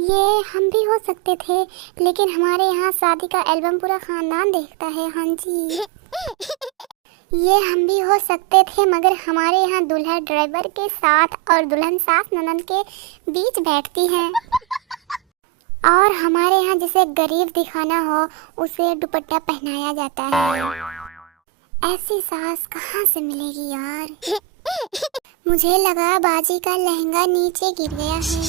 ये हम भी हो सकते थे, लेकिन हमारे यहाँ शादी का एल्बम पूरा खानदान देखता है। हाँ जी। ये हम भी हो सकते थे, मगर हमारे यहाँ दूल्हा ड्राइवर के साथ और दुल्हन सास ननद के बीच बैठती है। और हमारे यहाँ जिसे गरीब दिखाना हो उसे दुपट्टा पहनाया जाता है। ऐसी सास कहाँ से मिलेगी यार। मुझे लगा बाजी का लहंगा नीचे गिर गया है।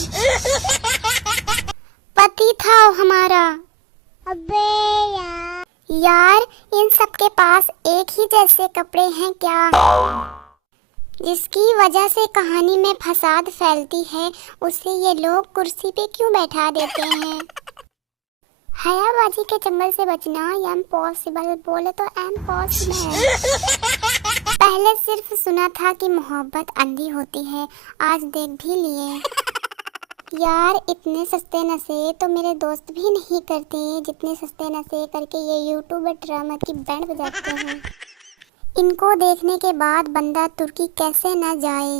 पति था हमारा। अबे यार इन सब के पास एक ही जैसे कपड़े हैं क्या, जिसकी वजह से कहानी में फसाद फैलती है। उसे ये लोग कुर्सी पे क्यों बैठा देते हैं। हयाबाजी के चंगल से बचना इम्पॉसिबल, बोले तो इम्पॉसिबल। पहले सिर्फ सुना था कि मोहब्बत अंधी होती है, आज देख भी लिए। यार इतने सस्ते नशे तो मेरे दोस्त भी नहीं करते जितने सस्ते नशे करके ये यूट्यूबर ड्रामा की बैंड बजाते हैं। इनको देखने के बाद बंदा तुर्की कैसे न जाए।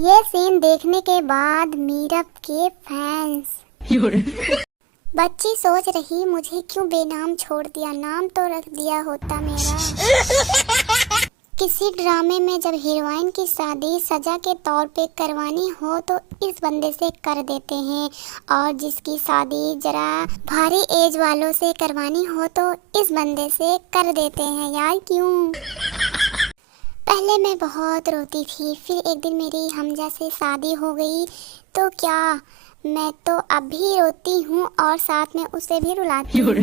ये सीन देखने के बाद मीरब के फैंस। बच्ची सोच रही मुझे क्यों बेनाम छोड़ दिया, नाम तो रख दिया होता मेरा। किसी ड्रामे में जब हीरोइन की शादी सजा के तौर पे करवानी हो तो इस बंदे से कर देते हैं, और जिसकी शादी जरा भारी एज वालों से करवानी हो तो इस बंदे से कर देते हैं। यार क्यों। पहले मैं बहुत रोती थी, फिर एक दिन मेरी हमजा से शादी हो गई तो क्या, मैं तो अब भी रोती हूँ और साथ में उसे भी रुलाती हूँ।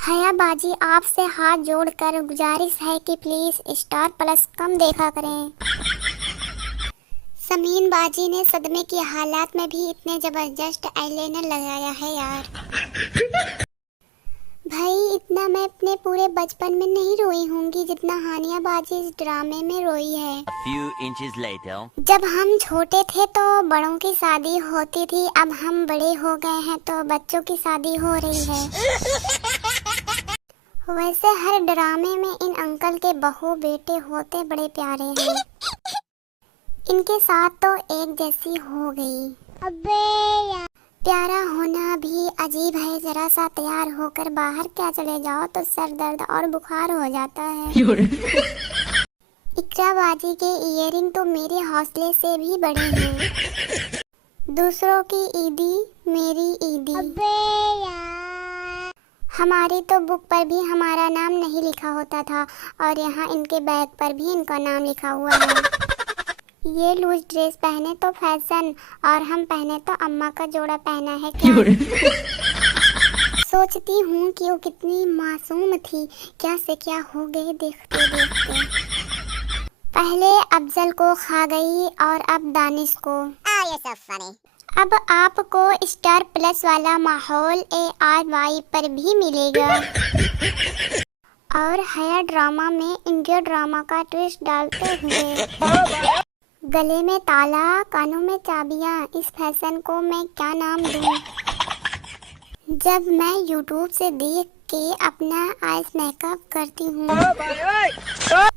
हयाबाजी आपसे हाथ जोड़कर गुजारिश है कि प्लीज स्टार प्लस कम देखा करें। समीन बाजी ने सदमे की हालात में भी इतने जबरदस्त आईलाइनर लगाया है यार। भाई इतना मैं अपने पूरे बचपन में नहीं रोई होंगी जितना हानिया बाजी इस ड्रामे में रोई है। जब हम छोटे थे तो बड़ों की शादी होती थी, अब हम बड़े हो गए हैं तो बच्चों की शादी हो रही है। वैसे हर ड्रामे में इन अंकल के बहू बेटे होते बड़े प्यारे हैं। इनके साथ तो एक जैसी हो गई। अबे यार प्यारा होना भी अजीब है, जरा सा तैयार होकर बाहर क्या चले जाओ तो सर दर्द और बुखार हो जाता है। इकरा बाजी के इयरिंग तो मेरे हौसले से भी बड़े हैं। दूसरों की ईदी मेरी ईदी। अबे यार हमारी तो बुक पर भी हमारा नाम नहीं लिखा होता था, और यहाँ इनके बैग पर भी इनका नाम लिखा हुआ है। ये लूज ड्रेस पहने तो फैशन, और हम पहने तो अम्मा का जोड़ा पहना है क्या। सोचती हूँ कि वो कितनी मासूम थी, क्या से क्या हो गए देखते देखते। पहले अफजल को खा गई और अब दानिश को। ये सब फनी। अब आपको स्टार प्लस वाला माहौल ARY पर भी मिलेगा। और हया ड्रामा में इंडिया ड्रामा का ट्विस्ट डालते हुए। गले में ताला कानों में चाबियां, इस फैशन को मैं क्या नाम दूं। जब मैं YouTube से देख के अपना आइस मेकअप करती हूँ।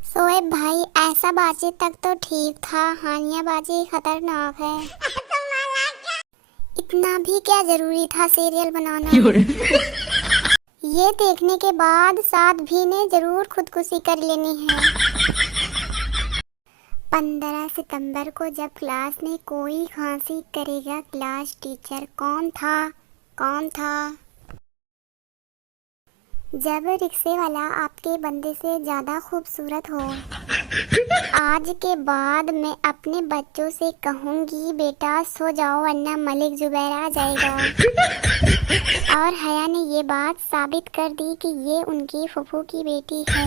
शोएब भाई ऐसा बाजी तक तो ठीक था, हानिया बाजी खतरनाक है। इतना भी क्या जरूरी था सीरियल बनाना। ये देखने के बाद साथ भी ने जरूर खुदकुशी कर लेनी है। 15 सितंबर को जब क्लास में कोई खांसी करेगा, क्लास टीचर कौन था। जब रिक्शे वाला आपके बंदे से ज्यादा खूबसूरत हो। आज के बाद मैं अपने बच्चों से कहूँगी बेटा सो जाओ वरना मलिक जुबैर आ जाएगा। और हया ने ये बात साबित कर दी कि ये उनकी फूफू की बेटी है।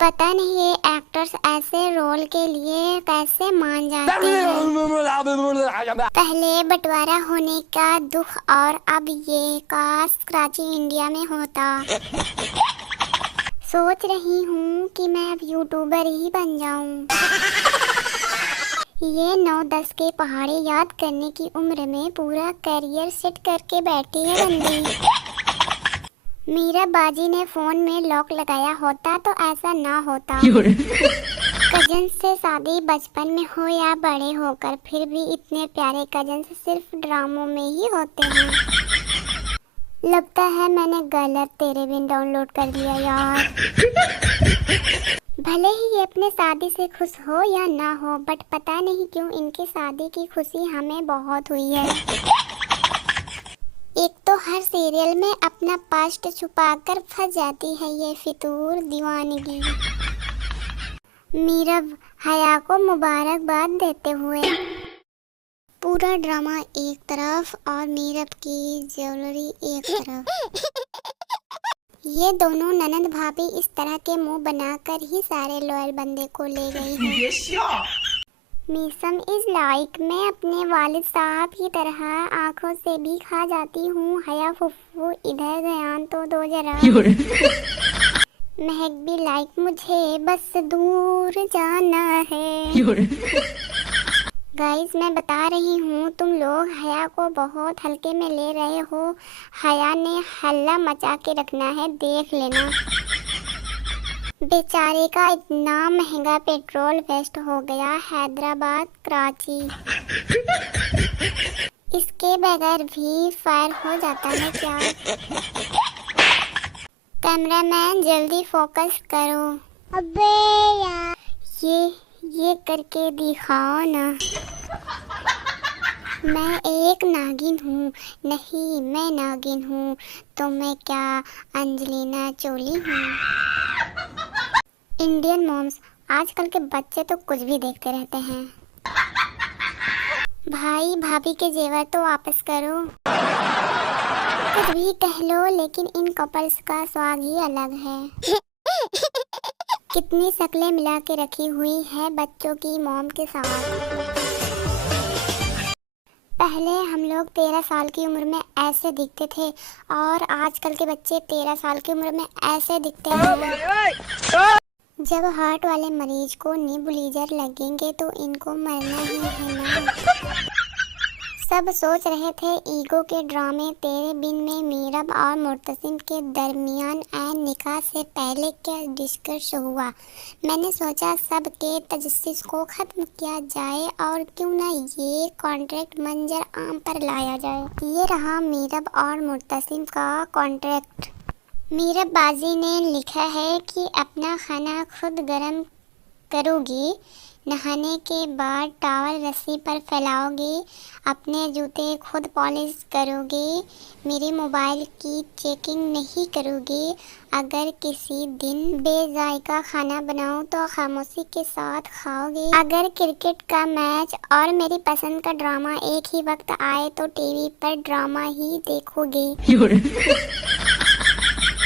पता नहीं ये एक्टर्स ऐसे रोल के लिए कैसे मान जाते हैं। पहले बंटवारा होने का दुख और अब ये काश कराची इंडिया में होता। सोच रही हूँ कि मैं अब यूट्यूबर ही बन जाऊँ। ये 9-10 के पहाड़े याद करने की उम्र में पूरा करियर सेट करके बैठी है बंदी। मीरा बाजी ने फोन में लॉक लगाया होता तो ऐसा ना होता। कजन से शादी बचपन में हो या बड़े होकर, फिर भी इतने प्यारे कजन सिर्फ ड्रामों में ही होते हैं। लगता है मैंने गलत तेरे बिन डाउनलोड कर लिया यार। भले ही ये अपने शादी से खुश हो या ना हो, बट पता नहीं क्यों इनकी शादी की खुशी हमें बहुत हुई है। एक तो हर सीरियल में अपना पास्ट छुपाकर फंस जाती है ये फितूर दीवानगी। मीरब हया को मुबारकबाद देते हुए। पूरा ड्रामा एक तरफ और मीरब की ज्वेलरी एक तरफ। ये दोनों ननंद भाभी इस तरह के मुंह बनाकर ही सारे लॉयल बंदे को ले गई है। मीसम इज लाइक, मैं अपने वालिद साहब की तरह आंखों से भी खा जाती हूँ। हया फुफ्फू इधर ध्यान तो दो जरा। महक भी लाइक, मुझे बस दूर जाना है। गाइस मैं बता रही हूँ, तुम लोग हया को बहुत हल्के में ले रहे हो। हया ने हल्ला मचा के रखना है, देख लेना। बेचारे का इतना महंगा पेट्रोल वेस्ट हो गया, हैदराबाद कराची। इसके बगैर भी फायर हो जाता है क्या? कैमरामैन जल्दी फोकस करो। अबे यार, ये करके दिखाओ ना। मैं एक नागिन हूँ। नहीं मैं नागिन हूँ तो मैं क्या अंजलिना जोली हूँ? इंडियन मॉम्स, आजकल के बच्चे तो कुछ भी देखते रहते हैं। भाई भाभी के जेवर तो वापस करो। कुछ भी कह लो, लेकिन इन कपल्स का स्वाद ही अलग है। कितनी शक्लें मिला के रखी हुई है बच्चों की मॉम के साथ। पहले हम लोग 13 साल की उम्र में ऐसे दिखते थे और आजकल के बच्चे 13 साल की उम्र में ऐसे दिखते हैं। जब हार्ट वाले मरीज को नीबुलाइजर लगेंगे तो इनको मरना ही है ना। सब सोच रहे थे ईगो के ड्रामे तेरे बिन में मीरब और मुर्तसिम के दरमियान ऐन निकाह से पहले क्या डिस्कस हुआ। मैंने सोचा सब के तजस्सुस को ख़त्म किया जाए और क्यों ना ये कॉन्ट्रैक्ट मंजर आम पर लाया जाए। ये रहा मीरब और मुर्तसिम का कॉन्ट्रैक्ट। मीरब बाजी ने लिखा है कि अपना खाना खुद गरम करोगी, नहाने के बाद टॉवल रस्सी पर फैलाओगी, अपने जूते खुद पॉलिश करोगी, मेरे मोबाइल की चेकिंग नहीं करोगी, अगर किसी दिन बेजायका खाना बनाऊं तो खामोशी के साथ खाओगी, अगर क्रिकेट का मैच और मेरी पसंद का ड्रामा एक ही वक्त आए तो टीवी पर ड्रामा ही देखोगी।